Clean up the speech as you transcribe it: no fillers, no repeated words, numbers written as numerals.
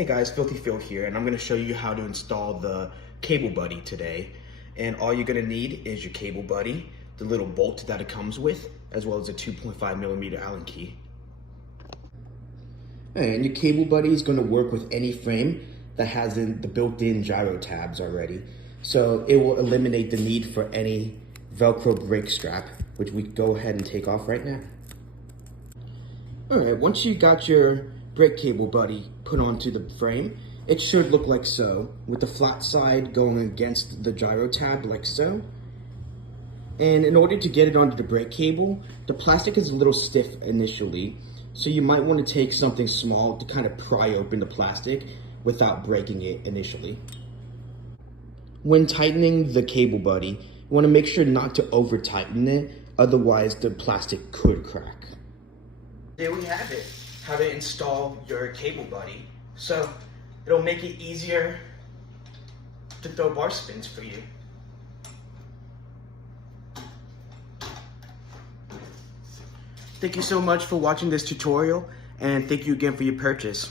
Hey guys, Filthy Phil here, and I'm going to show you how to install the Cable Buddy today. And all you're going to need is your Cable Buddy, the little bolt that it comes with, as well as a 2.5mm Allen key. And your Cable Buddy is going to work with any frame that has the built-in gyro tabs already. So it will eliminate the need for any Velcro brake strap, which we go ahead and take off right now. Alright, once you got your brake Cable Buddy put onto the frame, it should look like so, with the flat side going against the gyro tab like so. And in order to get it onto the brake cable, the plastic is a little stiff initially, so you might want to take something small to kind of pry open the plastic without breaking it initially. When tightening the Cable Buddy, you want to make sure not to over tighten it, otherwise the plastic could crack. There we have it, how to install your Cable Buddy. So it'll make it easier to throw bar spins for you. Thank you so much for watching this tutorial, and thank you again for your purchase.